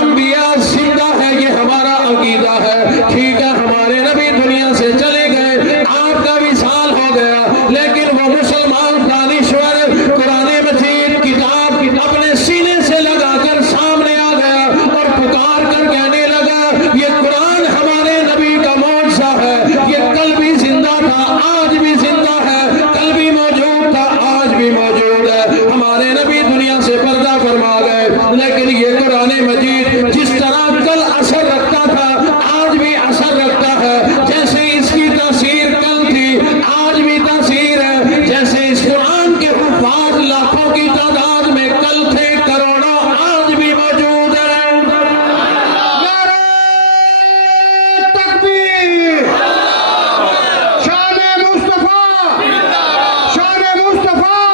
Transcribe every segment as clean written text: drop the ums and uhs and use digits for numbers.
انبیاء زندہ ہے، یہ ہمارا عقیدہ ہے۔ ٹھیک ہے، ہمارے نبی دنیا سے چلے گئے، آپ کا وصال ہو گیا، لیکن وہ مسلمان دانشور قرآن مجید کتاب اپنے سینے سے لگا کر سامنے آ گیا اور پکار کر کہنے لگا یہ قرآن ہمارے نبی کا معجزہ ہے، یہ کل بھی زندہ تھا، آج بھی زندہ ہے، کل بھی موجود تھا، آج بھی موجود ہے۔ ہمارے نبی دنیا سے پردہ فرما گئے، لیکن یہ قرآن مجید جس طرح کل اثر رکھتا تھا آج بھی اثر رکھتا ہے، جیسے اس کی تاثیر کل تھی آج بھی تاثیر ہے، جیسے اس قرآن کے حفاظ لاکھوں کی تعداد میں کل تھے کروڑوں، آج بھی موجود ہے۔ نعرہ تکبیر، شان مصطفیٰ، شان مصطفیٰ،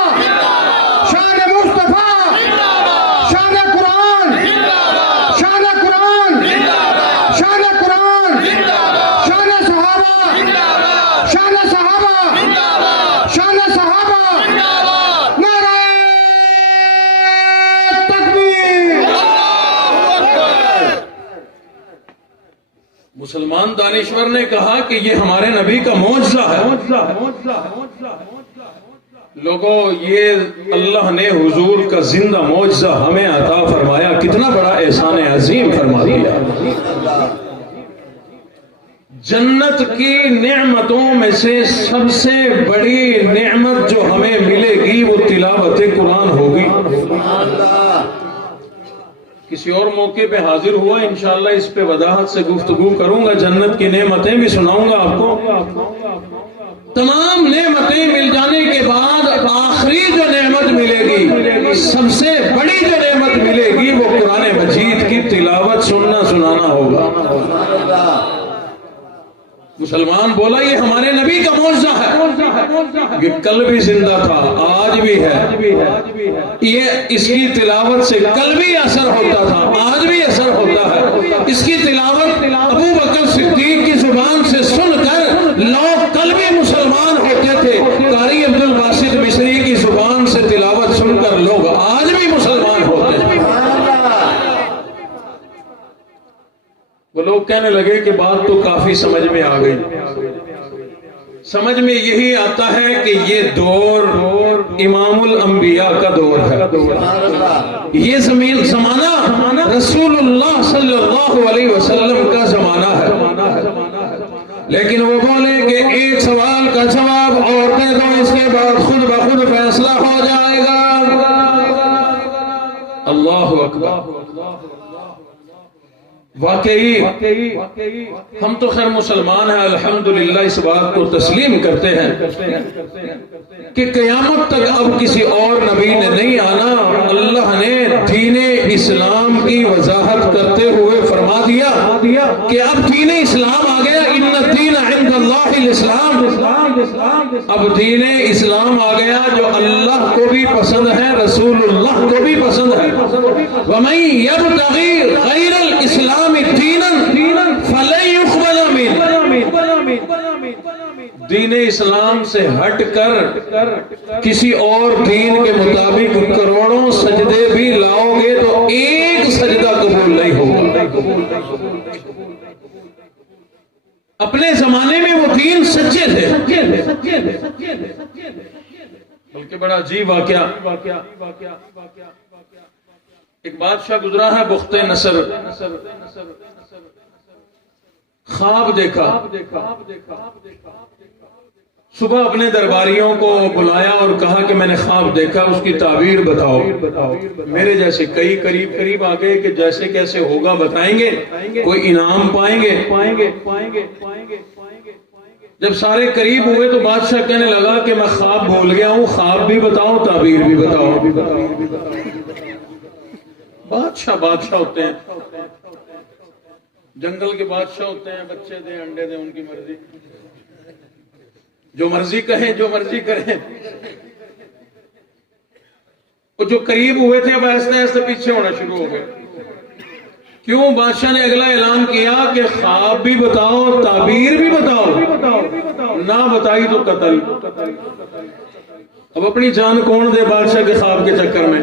شان مصطفیٰ، شان قرآن، شان قرآن، شان قرآن، شان صحابہ، شان صحابہ، شان صحابہ، نعرہ تکبیر۔ مسلمان دانشور نے کہا کہ یہ ہمارے نبی کا معجزہ ہے۔ لوگوں، یہ اللہ نے حضور کا زندہ معجزہ ہمیں عطا فرمایا، کتنا بڑا احسان عظیم فرما دیا۔ جنت کی نعمتوں میں سے سب سے بڑی نعمت جو ہمیں ملے گی وہ تلاوت قرآن ہوگی۔ کسی اور موقع پہ حاضر ہوا انشاءاللہ اس پہ وضاحت سے گفتگو کروں گا، جنت کی نعمتیں بھی سناؤں گا آپ کو۔ تمام نعمتیں مل جانے کے بعد آخری جو نعمت ملے گی، سب سے بڑی جو نعمت ملے گی وہ قرآن مجید کی تلاوت سننا سنانا ہوگا۔ مسلمان بولا یہ ہمارے نبی کا معجزہ ہے، یہ کل بھی زندہ تھا، آج بھی ہے، یہ اس کی تلاوت سے کل بھی اثر ہوتا تھا، آج بھی اثر ہوتا ہے۔ اس کی تلاوت ابو بکر صدیق کی زبان سے سن کر لوگ کل بھی مسلمان ہوتے تھے، قاری عبد الباسط مصری کی زبان سے تلاوت سن کر لوگ آج بھی مسلمان ہوتے ہیں۔ وہ لوگ کہنے لگے کہ بات تو کافی سمجھ میں آ گئی، سمجھ میں یہی آتا ہے کہ یہ دور امام الانبیاء کا دور ہے، یہ زمانہ رسول اللہ صلی اللہ علیہ وسلم کا زمانہ ہے۔ لیکن وہ بولے کہ ایک سوال کا جواب اور دے دو، اس کے بعد خود بخود فیصلہ ہو جائے گا۔ اللہ اکبر۔ واقعی ہم تو خیر مسلمان ہیں، الحمدللہ اس بات کو تسلیم کرتے ہیں کہ قیامت تک اب کسی اور نبی نے نہیں آنا۔ اللہ نے دین اسلام کی وضاحت کرتے ہوئے فرما دیا کہ اب دین اسلام آ گیا، ان الدین عند اللہ الاسلام، اب دین اسلام آ گیا جو اللہ کو بھی پسند ہے، رسول اللہ کو بھی پسند ہے۔ وَمَن يَبْتَغِي غَيْرَ الْإِسْلَامِ دِينًا فَلَن يُقْبَلَ مِنْهُ، دین اسلام سے ہٹ کر کسی اور دین کے مطابق کروڑوں سجدے بھی لاؤ گے تو ایک سجدہ قبول نہیں ہوگا۔ اپنے زمانے میں وہ دین سچے تھے، بلکہ بڑا عجیب واقعہ، ایک بادشاہ گزرا ہے بخت نصر، خواب دیکھا، صبح اپنے درباریوں کو بلایا اور کہا کہ میں نے خواب دیکھا، اس کی تعبیر بتاؤ۔ میرے جیسے کئی قریب آ گئے کہ جیسے کیسے ہوگا بتائیں گے، کوئی انعام پائیں گے۔ جب سارے قریب ہوئے تو بادشاہ کہنے لگا کہ میں خواب بھول گیا ہوں، خواب بھی بتاؤ تعبیر بھی بتاؤ۔ بادشاہ ہوتے ہیں، جنگل کے بادشاہ ہوتے ہیں، بچے دیں انڈے دیں ان کی مرضی، جو مرضی کہیں جو مرضی کریں۔ وہ جو قریب ہوئے تھے اب آہستہ آہستہ پیچھے ہونا شروع ہو گئے۔ کیوں؟ بادشاہ نے اگلا اعلان کیا کہ خواب بھی بتاؤ تعبیر بھی بتاؤ، نہ بتائی تو قتل۔ اب اپنی جان کون دے بادشاہ کے خواب کے چکر میں؟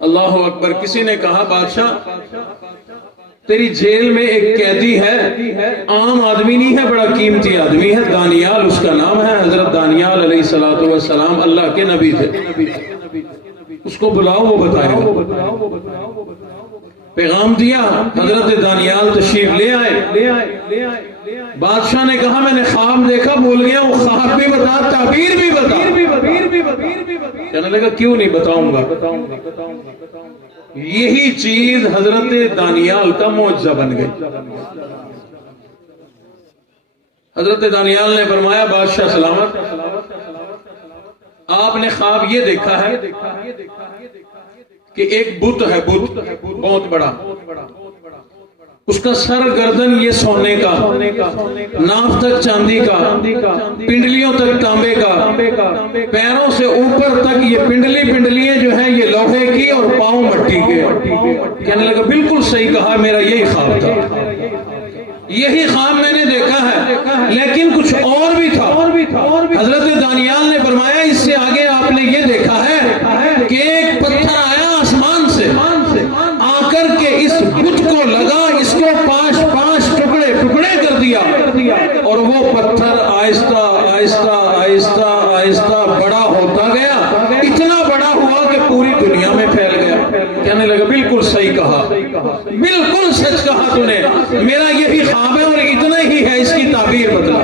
اللہ اکبر. کسی نے کہا بادشاہ تیری جیل میں ایک قیدی ہے، عام آدمی نہیں ہے، بڑا قیمتی آدمی ہے، دانیال اس کا نام ہے. حضرت دانیال علیہ الصلوۃ والسلام اللہ کے نبی تھے. اس کو بلاؤ، وہ بتائے گا. پیغام دیا، حضرت دانیال تشریف لے آئے. بادشاہ نے کہا میں نے خواب دیکھا، بھول گیا، وہ خواب بھی بتا، تعبیر بھی بتا. کہنے لگا کیوں نہیں بتاؤں گا. یہی چیز حضرت دانیال کا معجزہ بن گئی. حضرت دانیال نے فرمایا بادشاہ سلامت، آپ نے خواب یہ دیکھا ہے کہ ایک بت ہے، بت بہت بڑا، اس کا سر گردن یہ سونے کا، ناف تک چاندی کا، پنڈلیوں تک تانبے کا، پیروں سے اوپر تک یہ پنڈلیاں جو ہیں یہ لوہے کی اور پاؤں مٹی کے. کہنے لگا بالکل صحیح کہا، میرا یہی خواب تھا، یہی خواب میں نے دیکھا ہے، لیکن کچھ اور بھی تھا. حضرت دانیال نے فرمایا اس سے آگے آپ نے یہ دیکھا ہے کہ ایک پتھر آیا آسمان سے، آ کر کے اس بت کو لگا، اس کو پانچ ٹکڑے کر دیا، اور وہ پتھر آہستہ آہستہ آہستہ آہستہ بڑا ہوتا گیا، اتنا بڑا ہوا کہ پوری دنیا میں پھیل گیا. کہنے لگا بالکل صحیح کہا، بالکل سچ کہا تو نے، میرا یہی خواب ہے اور اتنا ہی ہے، اس کی تعبیر بتلا.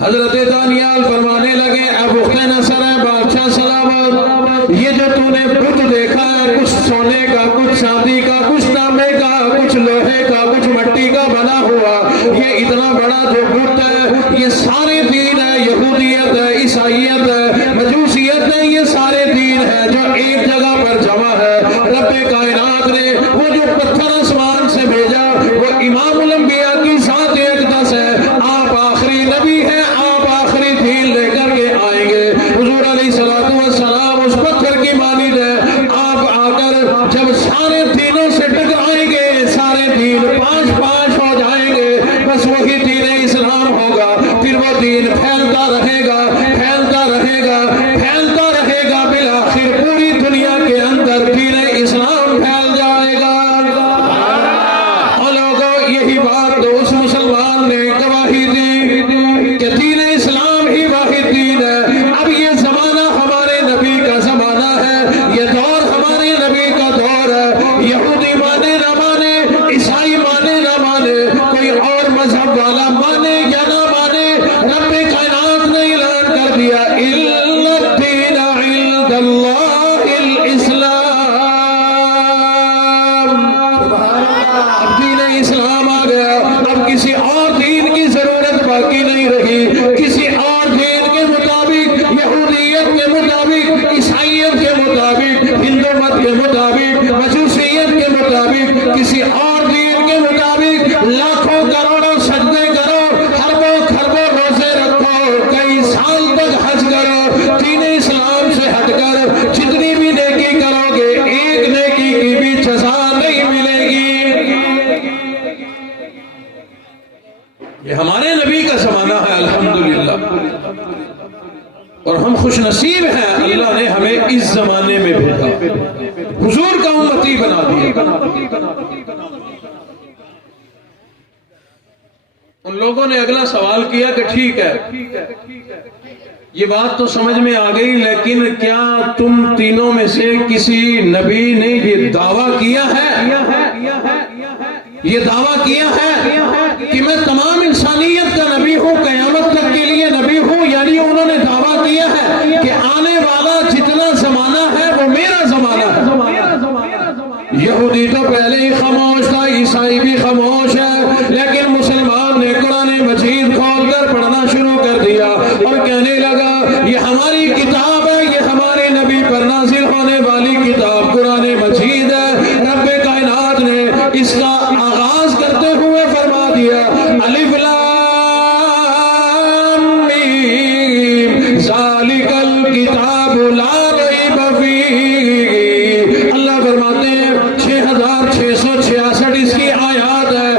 حضرت دانیال فرمانے لگے اب وقت نصر ہے بادشاہ سلامت، یہ جو تو نے بت دیکھا ہے، کچھ سونے کا، کچھ چاندی کا، کچھ تانبے کا، کچھ لوہے کا، کچھ مٹی کا بنا ہوا، یہ اتنا بڑا جو بت ہے، یہ سارے دین ہے، یہودیت ہے، عیسائیت ہے، مجوسیت ہے، یہ سارے دین ہے جو ایک جگہ پر جمع ہے. رب کائنات نے وہ جو پتھر آسمان سے بھیجا وہ امام الانبیاء کی ذات اقدس ہے. آپ آخری نبی ہیں، آپ آخری دین لے کر کے آئیں گے. حضور علیہ الصلوۃ والسلام اس پتھر کی مانند ہے. آپ آ کر جب سارے دینوں سے ٹکرائیں گے، سارے دین پانچ ہو جائیں گے، بس وہی دین اسلام ہوگا. پھر وہ دین پھیلتا رہے گا، پھیلتا رہے گا، پھیلتا رہے گا، بالآخر پوری دنیا کے اندر دین اسلام پھیل جائے گا. اور لوگوں یہی بات تو اس مسلمان نے گواہی دی کہ دین اسلام ہی واحد دین ہے. اب یہ زمانہ ہمارے نبی کا زمانہ ہے، یہ دور ہمارے نبی کا دور ہے. یہودی مانے نہ مانے، عیسائی مانے نہ مانے، کوئی اور مذہب والا مانے یا نہ مانے، رب کائنات نے اعلان کر دیا اِلَّا الدِّينَ عِندَ اللَّهِ الْإِسْلَامِ. اب دین اسلام آ گیا، اب کسی اور دین کی ضرورت باقی نہیں رہی. کسی اور دین کے مطابق، یہودیت کے مطابق، عیسائیت کے مطابق، ہندو مت کے مطابق، مجوسیت کے مطابق، کسی اور دین کے مطابق لاکھوں کروڑوں سجدے کرو، اربوں خربوں روزے رکھو، کئی سال تک حج کرو، دین اسلام سے ہٹ کر جتنی بھی نیکی کرو گے ایک نیکی کی بھی جزا نہیں ملے گی. یہ ہمارے نبی کا زمانہ ہے الحمدللہ، اور ہم خوش نصیب ہیں اللہ نے ہمیں اس زمانے میں بھیجا، حضور کا امتی بنا دیا. ان لوگوں نے اگلا سوال کیا کہ ٹھیک ہے یہ بات تو سمجھ میں آ گئی، لیکن کیا تم تینوں میں سے کسی نبی نے یہ دعویٰ کیا ہے کہ میں تمام انسانیت کا نبی ہوں، قیامت تک کے لیے نبی ہوں؟ یعنی انہوں نے دعویٰ کیا ہے کہ آنے والا جتنا زمانہ ہے وہ میرا زمانہ ہے. یہودی تو پہلے ہی خاموش تھا، عیسائی بھی خاموش ہے، لیکن مسلمان نے قرآن مجید کھول کر پڑھنا شروع کر دیا اور کہنے لگا یہ ہماری کتاب ہے، یہ ہمارے نبی پر نازل ہونے والی کتاب قرآن مجید ہے. رب کائنات نے اس کا آغاز کرتے ہوئے فرما دیا الف لام میم ذالک الکتاب لا ریب فیہ. اللہ فرماتے ہیں 6666 اس کی آیات ہے.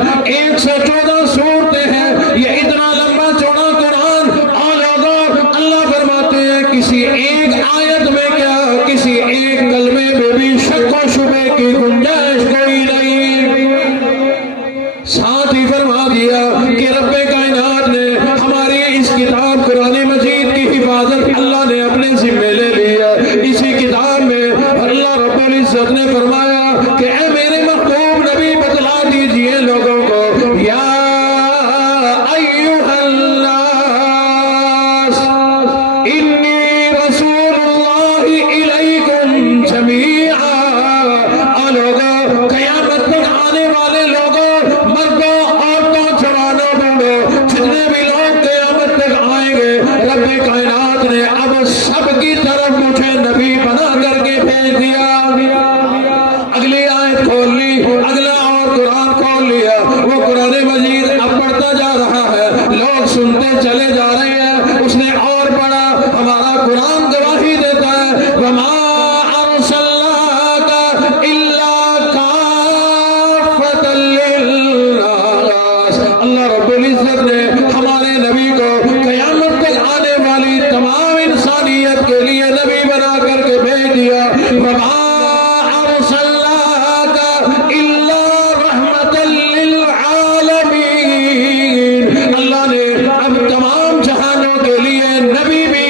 رب العزت نے فرمایا کہ اے میرے محبوب نبی بتلا دیجئے لوگوں کو یا ایھا الناس انی رسول اللہ الیکم جمیعا۔ اور لوگوں قیامت تک آنے والے لوگوں، مردوں، عورتوں، جوانوں، بوڑھوں، جتنے بھی لوگ قیامت تک آئیں گے، رب کائنات نے اب سب کی طرف مجھے نبی بنا کر کے بھیج دیا۔ اگلی آیت کھول لی، اگلا اور قرآن کھول لیا، وہ قرآن مجید اب پڑھتا جا رہا ہے، لوگ سنتے چلے جا رہے ہیں۔ اس نے اور پڑھا، ہمارا قرآن گواہی دیتا ہے وما ارسلناک الا کافۃ للناس۔ اللہ رب العزت نے ہمارے نبی کو قیامت تک آنے والی تمام انسانیت کے لیے نبی بنا کر کے بھیج دیا۔ وما ارسلناک الا رحمۃ للعالمین۔ اللہ نے اب تمام جہانوں کے لیے نبی بھی،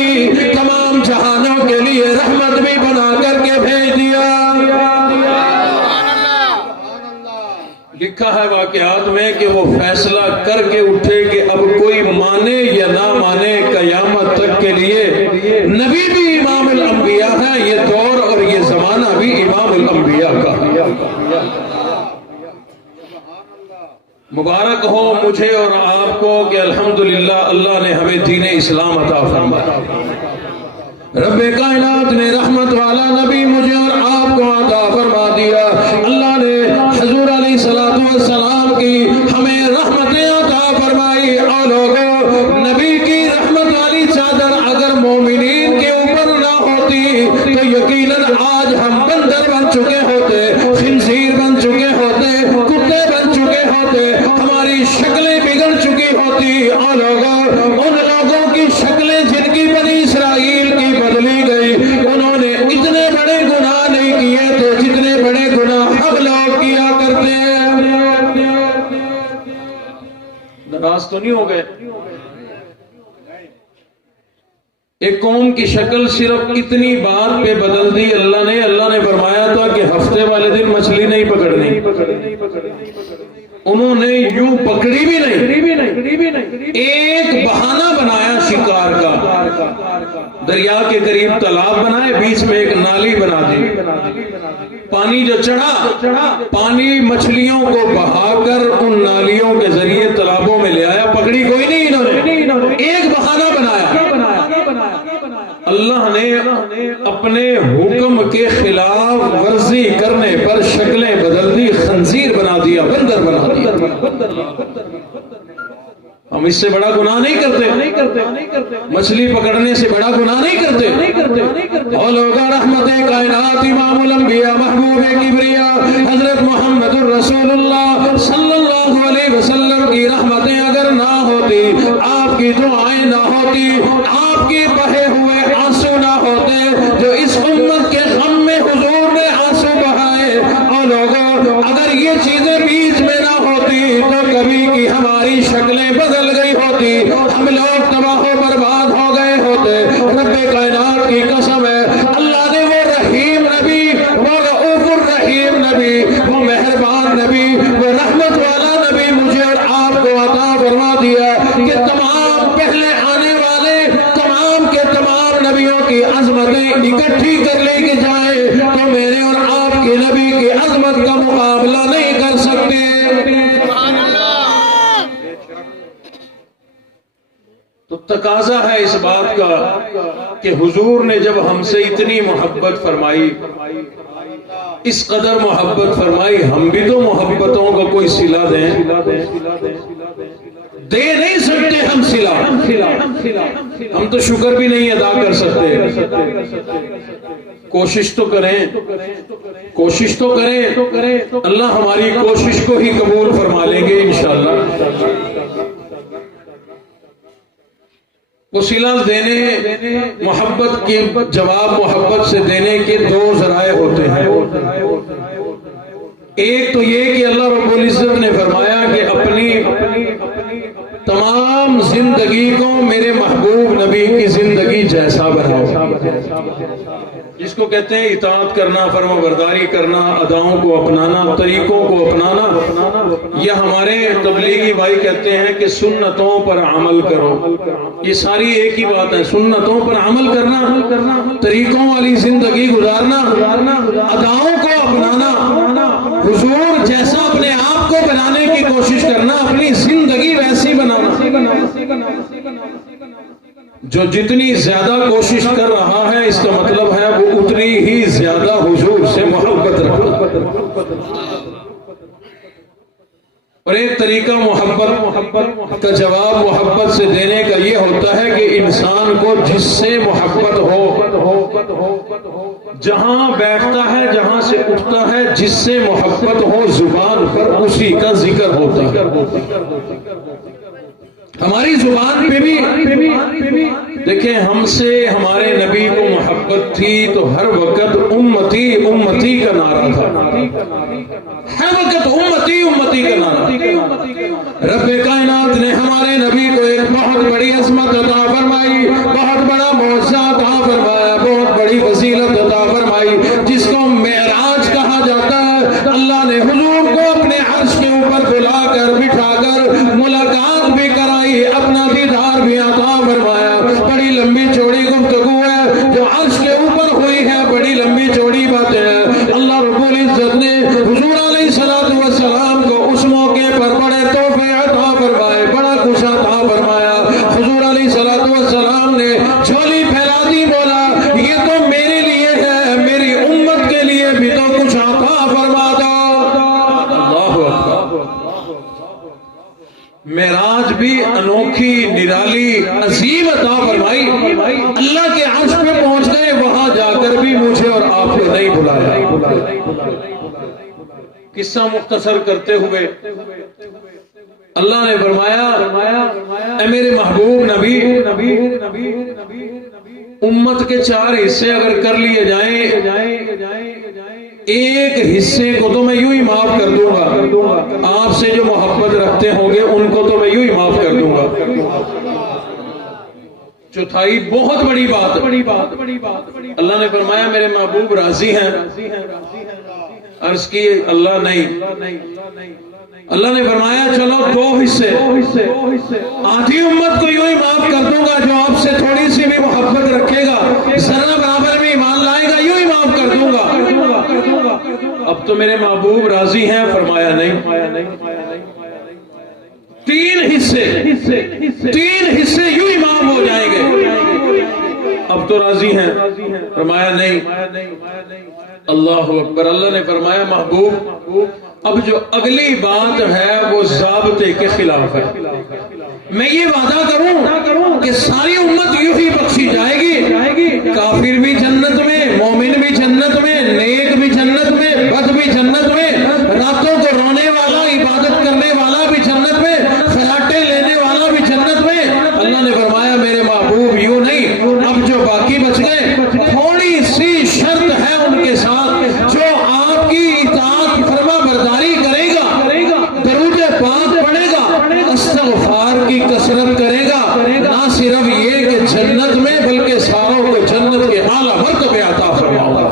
تمام جہانوں کے لیے رحمت بھی بنا کر کے بھیج دیا۔ لکھا ہے واقعات میں کہ وہ فیصلہ کر کے اٹھے کہ اب کوئی مانے یا نہ مانے، قیامت تک کے لیے نبی بھی امام الانبیاء ہے، یہ دور اور یہ زمانہ بھی امام الانبیاء کا ہے۔ مبارک ہو مجھے اور آپ کو کہ الحمدللہ اللہ نے ہمیں دین اسلام عطا فرمایا۔ رب کائنات نے رحمت والا نبی مجھے اور آپ کو عطا فرما دیا۔ اللہ نے حضور علیہ السلام کی ہمیں رحمتیں عطا فرمائی۔ اور لوگوں، نبی کی رحمت والی چادر اگر مومنین کے اوپر نہ ہوتی تو یقیناً آج ہم بندر بن چکے ہوتے، خنزیر بن چکے ہوتے، کتے بن چکے ہوتے، ہماری شکلیں بگڑ چکی ہوتی۔ اور لوگوں، ان لوگوں کی شکلیں جن کی بنی اسرائیل کی بدلی گئی، انہوں نے اتنے بڑے گناہ نہیں کیے تھے جتنے بڑے گناہ ہم لوگ کیا کرتے ہیں۔ ناراض تو نہیں ہو گئے؟ ایک قوم کی شکل صرف اتنی بات پہ بدل دی اللہ نے فرمایا تھا کہ ہفتے والے دن مچھلی نہیں پکڑنی، انہوں نے یوں پکڑی بھی نہیں، ایک بہانہ بنایا شکار کا، دریا کے قریب تالاب بنائے، بیچ میں ایک نالی بنا دی، پانی جو چڑھا، پانی مچھلیوں کو بہا کر ان نالیوں کے ذریعے تالابوں میں لے آیا، پکڑی کوئی نہیں انہوں نے، ایک بہانہ بنایا۔ اللہ نے اپنے حکم کے خلاف ورزی کرنے پر شکلیں بدل دی، خنزیر بنا دیا، بندر بنا دیا۔ ہم اس سے بڑا گناہ نہیں کرتے، مچھلی پکڑنے سے بڑا گناہ نہیں کرتے۔ اور لوگ رحمت کائنات امام الانبیاء محبوب کبریا حضرت محمد الرسول اللہ صلی اللہ علیہ وسلم کی رحمتیں اگر نہ ہوتی، آپ کی دعائیں نہ ہوتی، آپ کے بہے ہوئے آنسو نہ ہوتے، جو اس امت کے غم میں حضور نے آنسو بہائے، اور لوگوں اگر یہ چیزیں بیچ میں نہ ہوتی تو کبھی کی ہماری شکلیں بدل گئی ہوتی، ہم لوگ تباہ و برباد ہو گئے ہوتے۔ رب کائنات کی قسم ہے، اللہ نے وہ رحیم نبی، وہ رؤوف الرحیم نبی، وہ مہربان نبی، وہ رحمت والا نبی مجھے اور آپ کو عطا فرما دیا کہ تمام پہلے آنے والے تمام کے تمام نبیوں کی عظمتیں اکٹھی کر لے کے جائیں تو میرے اور آپ کے نبی کی عظمت کا مقابلہ نہیں کر سکتے۔ تو تقاضا ہے اس بات کا کہ حضور نے جب ہم سے اتنی محبت فرمائی، اس قدر محبت فرمائی، ہم بھی تو محبتوں کا کوئی صلہ دیں، دے نہیں سکتے ہم صلہ، ہم تو شکر بھی نہیں ادا کر سکتے۔ کوشش تو کریں، اللہ ہماری کوشش کو ہی قبول فرما لیں گے انشاءاللہ۔ وہ صلہ دینے، محبت کے جواب محبت سے دینے کے دو ذرائع ہوتے ہیں۔ ایک تو یہ کہ اللہ رب العزت نے فرمایا کہ اپنی تمام زندگی کو میرے محبوب نبی کی زندگی جیسا بناؤ، جس کو کہتے ہیں اطاعت کرنا، فرما برداری کرنا، اداؤں کو اپنانا، طریقوں کو اپنانا، یا ہمارے تبلیغی بھائی کہتے ہیں کہ سنتوں پر عمل کرو، یہ ساری ایک ہی بات ہے، سنتوں پر عمل کرنا، طریقوں والی زندگی گزارنا، اداؤں کو اپنانا، حضور جیسا اپنے آپ کو بنانے کی کوشش کرنا، اپنی زندگی ویسی بنانا۔ جو جتنی زیادہ کوشش کر رہا ہے اس کا مطلب ہے وہ اتنی ہی زیادہ حضور سے محبت رکھتا۔ اور ایک طریقہ محبت کا جواب محبت سے دینے کا یہ ہوتا ہے کہ انسان کو جس سے محبت ہو، جہاں بیٹھتا ہے، جہاں سے اٹھتا ہے، جس سے محبت ہو، زبان پر اسی کا ذکر ہوتا ہے۔ ہماری زبان پہ بھی دیکھیں، ہم سے ہمارے نبی کو محبت تھی تو ہر وقت امتی امتی کا نعرہ تھا، ہر وقت امتی امتی کا نعرہ۔ رب کائنات نے ہمارے نبی کو ایک بہت بڑی عظمت عطا فرمائی، بہت بڑا معجزہ عطا فرمایا، بہت بڑی فضیلت عطا فرمائی، جس کو معراج کہا جاتا ہے۔ اللہ نے حضور کو اپنے عرش کے اوپر بلا کر بٹھا کر ملاقات بھی کرائی، اپنا دیدار بھی عطا فرمایا۔ بڑی لمبی چوڑی گفتگو ہے جو عرش کے اوپر ہوئی ہے، بڑی لمبی چوڑی باتیں ہیں۔ اللہ رب العزت نے حضور علیہ السلام کو اس موقع پر بڑے تحفے عطا فرمائے، بڑا کچھ عطا فرمایا۔ حضور علیہ السلام نے جھولی پھیلا دی، بولا یہ تو میرے لیے ہے، میری امت کے لیے بھی تو کچھ عطا فرما دو۔ اللہ اکبر۔ معراج بھی انوکھی، نرالی، عظیم عطا فرمائی۔ اللہ کے عرش پہ پہنچ گئے، وہاں جا کر بھی مجھے اور آپ کو نہیں بلایا۔ قصہ مختصر کرتے ہوئے اللہ نے فرمایا اے میرے محبوب نبی، امت کے 4 حصے اگر کر لیے جائیں، ایک حصے کو تو میں یوں ہی معاف کر دوں گا، آپ سے جو محبت رکھتے ہوں گے ان کو تو میں یوں ہی معاف کر دوں گا۔ چوتھائی بہت بڑی بات، اللہ نے فرمایا میرے محبوب راضی ہیں؟ عرض کی اللہ نہیں۔ اللہ نے فرمایا چلو 2 حصے، آدھی امت کو یوں ہی معاف کر دوں گا، جو آپ سے تھوڑی سی بھی محبت رکھے گا، ذرہ برابر بھی ایمان لائے گا، یوں ہی معاف کر دوں گا۔ اب تو میرے محبوب راضی ہیں؟ فرمایا نہیں۔ 3 حصے یوں ہی معاف ہو جائیں گے، اب تو راضی ہیں؟ فرمایا نہیں۔ اللہ اکبر۔ اللہ نے فرمایا محبوب اب جو اگلی بات ہے وہ ضابطے کے خلاف ہے، میں یہ وعدہ کروں کہ ساری امت یوں ہی بخشی جائے گی، کافر بھی جنت میں، مومن بھی جنت میں، نیک بھی جنت میں، بد بھی جنت میں، راتوں کو رونے والا، عبادت کرنے والا بھی جنت میں، خراٹے لینے والا بھی جنت میں۔ اللہ نے فرمایا میرے محبوب یوں نہیں، اب جو باقی بچ گئے تھوڑی سی شرط ہے ان کے ساتھ، جو آپ کی اطاعت فرما برداری کرے گا، درود پاک پڑھے گا، استغفار کی کثرت کرے گا، نہ صرف یہ کہ جنت میں بلکہ ساروں کو جنت کے اعلیٰ مرتبے عطا فرماؤں گا۔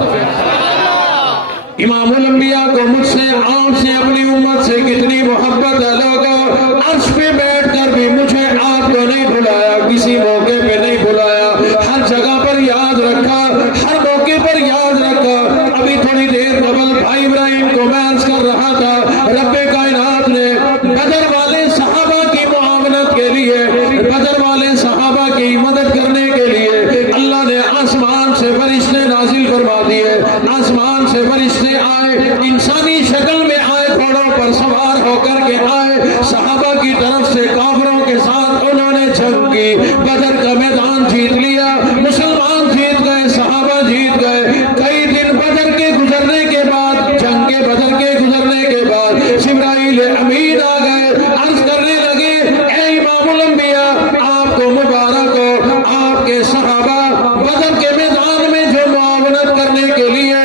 امام الانبیاء کو مجھ سے، آپ سے، اپنی امت سے کتنی محبت ہے لوگوں، عرش پہ بیٹھ کر بھی مجھے آپ کو نہیں بھلایا، کسی موقع پہ نہیں بھلایا، ہر جگہ پر یاد رکھا، ہر موقع پر یاد رکھا۔ ابھی تھوڑی دیر قبل بھائی ابراہیم کو میں عرض کر رہا تھا، رب کائنات نے بدر والے صحابہ کی معاونت کے لیے، بدر والے صحابہ کی مدد کرنے کے لیے اللہ نے آسمان سے فرشتے نازل فرما دیے، آسمان سے فرشتے آئے، انسانی شکل میں آئے، گھوڑوں پر سوار ہو کر کے آئے، صحابہ کی طرف سے کافروں کے ساتھ انہوں نے جنگ کی، بدر کا میدان جیت لیا، مسلمان جیت گئے، صحابہ جیت گئے۔ کئی دن بدر کے گزرنے کے بعد، جنگ کے بدر کے گزرنے کے بعد جبرائیل امین آ گئے، عرض کرنے لگے اے امام الانبیاء آپ کو مبارک ہو، آپ کے صحابہ بدر کے میدان میں جو معاونت کرنے کے لیے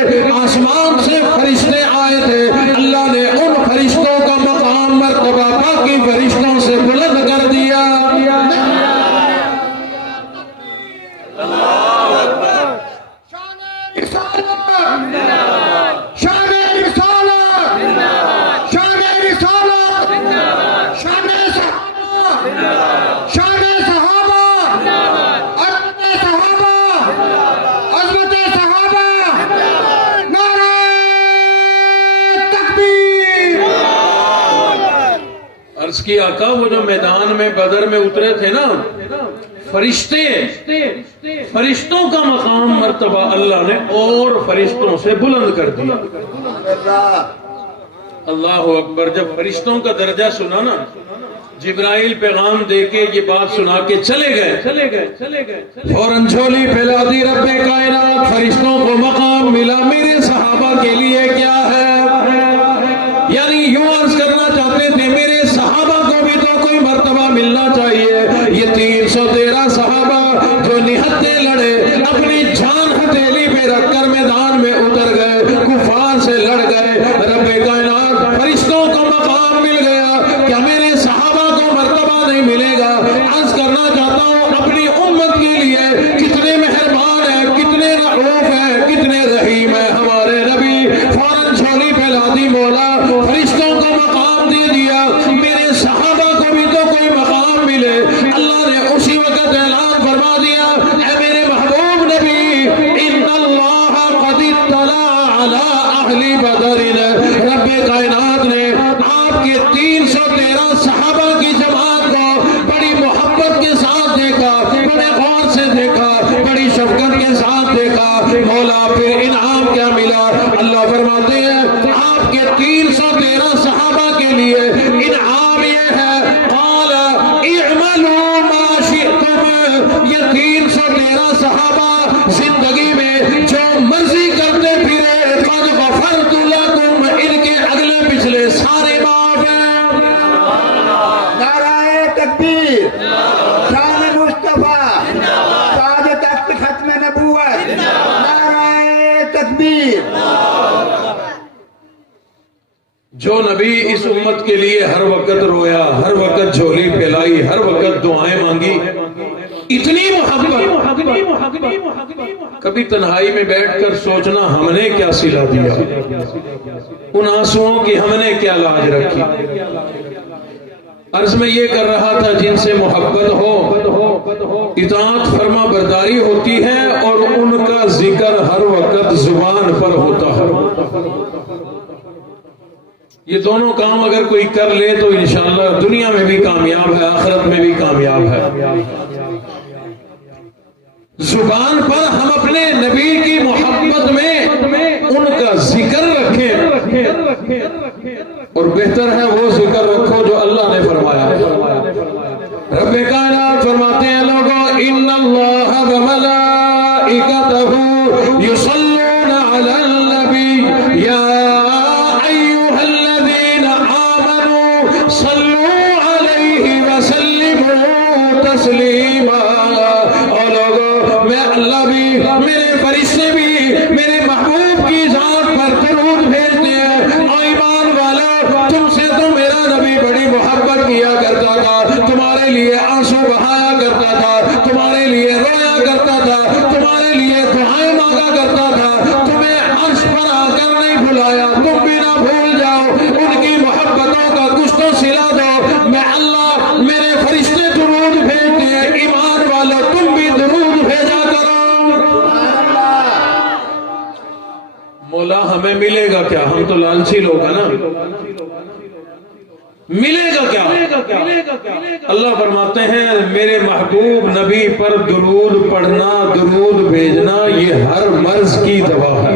آسمان سے فرشتے آئے تھے، اللہ نے ان فرشتوں کا مقام مرتبہ باقی فرشتوں سے بلند کر دیا۔ عرض کی آقا وہ جو میدان میں بدر میں اترے تھے نا فرشتوں کا مقام مرتبہ اللہ نے اور فرشتوں سے بلند کر دیا. اللہ اکبر. جب فرشتوں کا درجہ سنا نا جبرائیل پیغام دے کے یہ بات سنا کے چلے گئے فوراً جھولی پھیلا دی رب کائنات فرشتوں کو مقام ملا میرے صحابہ کے لیے کیا ہے. یعنی یوں عرض کرنا چاہتے تھے میرے صحابہ کو بھی تو کوئی مرتبہ ملنا چاہیے. یہ 313 صحابہ جو نہتے لڑے اپنی جان ہتھیلی پہ رکھ کر میدان میں اتر گئے کفار سے لڑ گئے. رب کائنات فرشتوں کو مقام مل گیا. کیا میرے صحابہ کو مرتبہ نہیں ملے گا؟ عرض کرنا چاہتا ہوں اپنی امت کے لیے کتنے مہربان ہیں, کتنے رؤوف ہیں, کتنے رحیم ہیں ہمارے نبی. فوراً جھولی پھیلا دی مولا فرشتوں کو مقام دے دیا. میرے صحابہ کو بھی تو کوئی مقام ملے. اللہ نے اسی وقت اعلان فرما دیا اے میرے محبوب نبی ان اللہ قد اطلع علی اہل بدر. رب کائنات نے آپ کے 313 صحابہ کی جماعت کو بڑی محبت کے ساتھ دیکھا, بڑے غور سے دیکھا, بڑی شفقت کے ساتھ دیکھا. مولا پھر انعام کیا ملا؟ اللہ فرماتے ہیں آپ کے 313 صحابہ کے لیے انعام یہ ہے قال اعملوا ما شئتم. یہ 313 صحابہ زندگی میں جو مرضی کرتے پھرے قد غفرت لکم. ان کے اگلے پچھلے سارے معاف ہیں. نعرہ تکبیر, شان مصطفیٰ, تاج تخت ختم نبوت, نعرہ تکبیر. جو نبی اس امت کے لیے ہر وقت رویا, ہر وقت جھولی پھیلائی, ہر وقت دعائیں مانگی, اتنی محبت. کبھی تنہائی میں بیٹھ کر سوچنا ہم نے کیا صلہ دیا, ان آنسوؤں کی ہم نے کیا لاج رکھی. عرض میں یہ کر رہا تھا جن سے محبت ہو اطاعت فرما برداری ہوتی ہے اور ان کا ذکر ہر وقت زبان پر ہوتا ہے. یہ دونوں کام اگر کوئی کر لے تو انشاءاللہ دنیا میں بھی کامیاب ہے, آخرت میں بھی کامیاب ہے. زبان پر ہم اپنے نبی کی محبت میں ان کا ذکر رکھیں اور بہتر ہے وہ ذکر رکھو جو اللہ نے فرمایا. رب کائنات فرماتے ہیں لوگوں ان اللہ وملائکتہ یصلون علی النبی یا ایھا الذین آمنوا صلوا علیہ وسلموا تسلیما. اور لوگوں میں اللہ بھی میرے فرشتے بھی میرے محبوب کی ذات پر درود بھیجتے ہیں. اور ایمان والا تم سے تو میرا نبی بڑی محبت کیا کرتا تھا, تمہارے لیے آنسو بہایا کرتا تھا, تمہارے لیے رویا کرتا تھا, تمہارے لیے دعائیں مانگا کرتا تھا. تمہیں عرش پر آ کر نہیں بھلایا, تم بھی نہ بھول جاؤ. ان کی محبتوں کا کچھ تو صلہ دو. میں اللہ میرے فرشتے درود بھیجتے ہیں, ایمان والو تم بھی درود بھیجا کرو. مولا ہمیں ملے گا کیا؟ ہم تو لالچی لوگ ہیں نا. ملے گا کیا؟ اللہ فرماتے ہیں میرے محبوب نبی پر درود پڑھنا, درود بھیجنا یہ ہر مرض کی دوا ہے,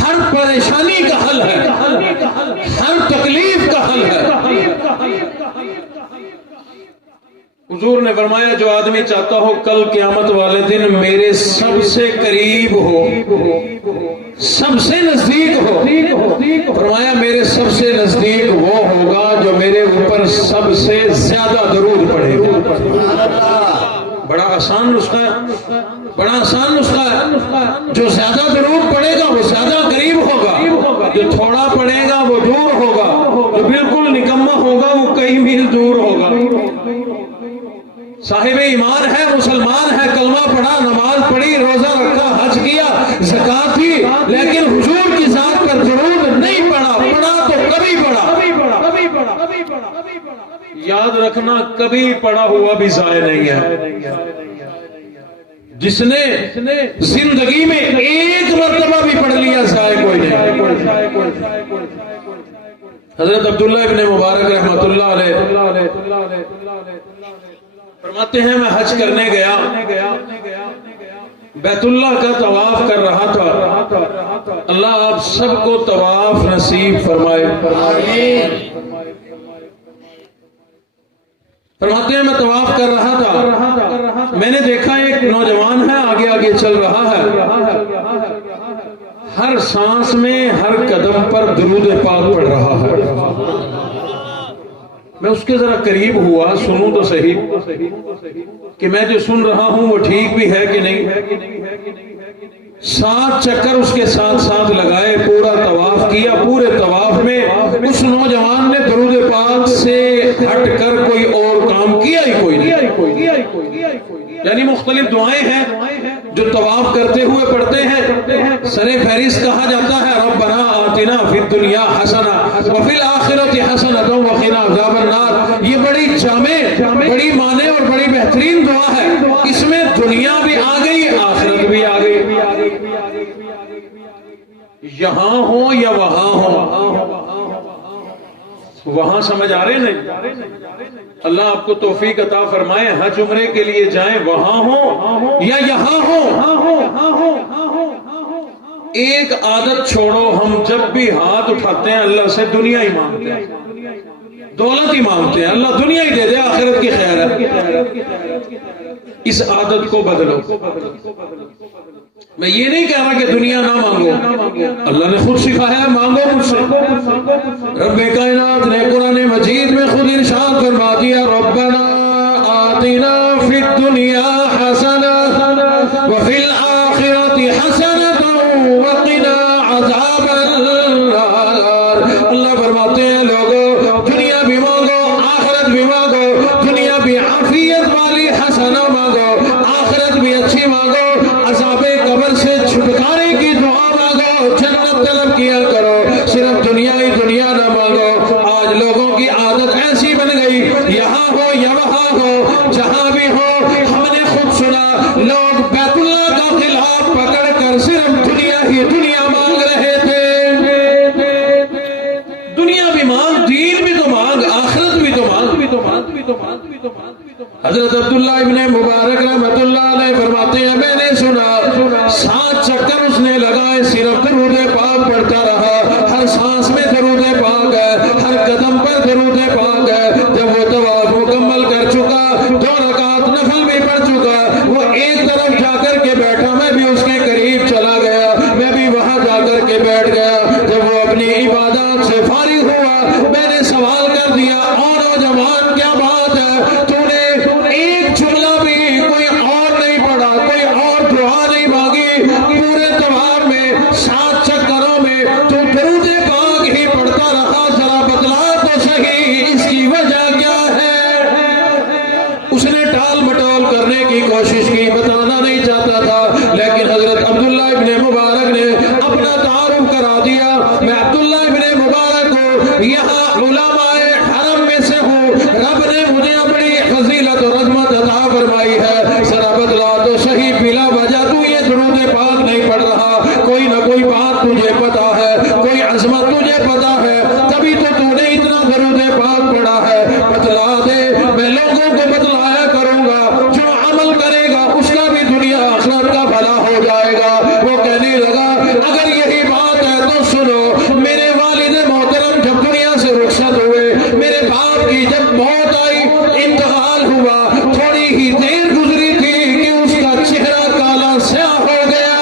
ہر پریشانی کا حل ہے, ہر تکلیف کا حل ہے. حضور نے فرمایا جو آدمی چاہتا ہو کل قیامت والے دن میرے سب سے قریب ہو, سب سے نزدیک ہو, فرمایا میرے سب سے نزدیک وہ ہوگا جو میرے اوپر سب سے زیادہ درود پڑھے. بڑا آسان نسخہ ہے, بڑا آسان نسخہ ہے. جو زیادہ درود پڑھے گا وہ زیادہ قریب ہوگا, جو تھوڑا پڑھے گا وہ دور ہوگا, جو بالکل نکما ہوگا وہ کئی میل دور ہوگا. صاحب ایمان ہے, مسلمان ہے, کلمہ پڑھا, نماز پڑھی, روزہ رکھا, حج کیا, زکات دی, لیکن حضور کی ذات پر درود نہیں پڑھا. پڑھا تو کبھی پڑھا. یاد رکھنا کبھی پڑھا ہوا بھی ضائع نہیں ہے. جس نے زندگی میں ایک مرتبہ بھی پڑھ لیا ضائع کوئی نہیں. حضرت عبداللہ ابن مبارک رحمۃ اللہ علیہ فرماتے ہیں میں حج کرنے گیا، بیت اللہ کا طواف کر رہا تھا، اللہ آپ سب کو طواف نصیب فرمائے۔ فرماتے ہیں میں طواف کر رہا تھا، میں نے دیکھا ایک نوجوان ہے آگے آگے چل رہا ہے، ہر سانس میں ہر قدم پر درود پاک پڑھ رہا ہے۔ میں اس کے ذرا قریب ہوا، سنوں تو صحیح کہ میں جو سن رہا ہوں وہ ٹھیک بھی ہے کہ نہیں۔ 7 چکر اس کے ساتھ ساتھ لگائے، پورا طواف کیا، پورے طواف میں اس نوجوان نے درود پاک سے ہٹ کر کوئی اور کام کیا ہی کوئی نہیں۔ یعنی مختلف دعائیں ہیں جو طواف کرتے ہوئے پڑھتے ہیں، سر فہرست کہا جاتا ہے ربنا آتنا فی الدنیا حسنہ وفی الآخرۃ حسنۃ وقنا عذاب النار۔ یہ بڑی جامع، بڑی معنی اور بڑی بہترین دعا ہے، اس میں دنیا بھی آ گئی، آخرت بھی آ گئی۔ یہاں ہو یا وہاں ہو، وہاں سمجھ آ رہے نہیں؟ اللہ آپ کو توفیق عطا فرمائے، حج عمرے کے لیے جائیں، وہاں ہو یا یہاں ہو، ایک عادت چھوڑو، ہم جب بھی ہاتھ اٹھاتے ہیں اللہ سے دنیا ہی مانگتے ہیں، دولت ہی مانگتے ہیں، اللہ دنیا ہی دے دے، آخرت کی خیر ہے۔ اس عادت کو بدلو۔ میں یہ نہیں کہہ رہا کہ دنیا نہ مانگو، اللہ نے خود سکھایا ہے مانگو مجھ سے۔ رب کائنات نے قرآن مجید میں خود ارشاد فرما دیا ربنا آتنا فی الدنیا حسنہ وفی الآخرۃ حسنۃ وقنا عذاب النار۔ اللہ فرماتے ہیں لوگو دنیا بھی مانگو، آخرت بھی مانگو، دنیا بھی عافیت والی حسنہ مانگو، آخرت بھی اچھی مانگو، عذاب قبر سے چھٹکارے کی دعا مانگو، جنت طلب کیا کرو، صرف دنیا ہی دنیا نہ مانگو۔ آج لوگوں کی عادت ایسی بن گئی، یہاں ہو یا وہاں ہو، جہاں بھی ہو، ہم نے خود سنا لوگ بیت اللہ کا خلاف پکڑ کر صرف دنیا ہی دنیا مانگ رہے تھے۔ دنیا بھی مانگ، دین بھی تو مانگ، آخرت بھی تو مانگ۔ حضرت عبداللہ ابن مبارک رحمۃ اللہ علیہ فرماتے ہیں میں نے سنا 7 چکر اس نے لگائے، صرف درود پاک پڑھتا رہا، ہر سانس میں درود پاک ہے، ہر قدم پر درود پاک ہے۔ جب وہ طواف مکمل کر چکا، 2 رکعت نفل بھی پڑھ چکا، وہ ایک طرف جا کر کے بیٹھا، میں بھی اس کے قریب چلا گیا، میں بھی وہاں جا کر کے بیٹھ گیا۔ جب وہ اپنی عبادات سے فارغ ہوا، میں نے سوال کر دیا اور نوجوان کیا بات ہے، تو نے ایک جملہ بھی کوئی اور نہیں پڑھا، کوئی اور دعا نہیں مانگی، پورے طواف میں 7 چکروں میں تو درود پاک ہی پڑھتا رہا، ذرا بتلا تو صحیح اس کی وجہ کیا ہے؟ اس نے ٹال مٹول کرنے کی کوشش کی، بتانا نہیں چاہتا تھا، لیکن حضرت عبداللہ ابن مبارک نے اپنا تعارف کرا دیا، میں عبداللہ ابن مبارک ہوں، یہاں علماء حرم میں سے ہوں، رب نے مجھے اپنی فضیلت اور عظمت عطا فرمائی ہے، ذرا بتلا تو صحیح بلا وجہ تو یہ درود پاک نہیں پڑھ رہا، کوئی نہ کوئی بات تجھے پتا ہے، کوئی عظمت تجھے پتا ہے، تبھی تو نے اتنا درود پاک پڑھا ہے، بتلا دے، میں لوگوں کو بتلایا کروں گا، جو عمل کرے گا اس کا بھی دنیا آخرت کا بھلا ہو جائے گا۔ وہ کہنے لگا اگر یہی بات ہے تو سنو، میرے والد محترم جب دنیا سے رخصت ہوئے، میرے باپ کی جب موت آئی، انتقال ہوا، تھوڑی ہی دیر گزری تھی کہ اس کا چہرہ کالا سیاہ ہو گیا۔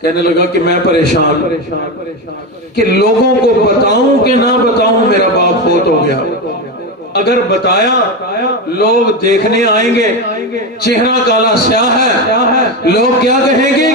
کہنے لگا کہ میں پریشان کہ لوگوں کو بتاؤں کہ نہ بتاؤں، میرا باپ فوت ہو گیا، اگر بتایا لوگ دیکھنے آئیں گے، چہرہ کالا سیاہ ہے، لوگ کیا کہیں گے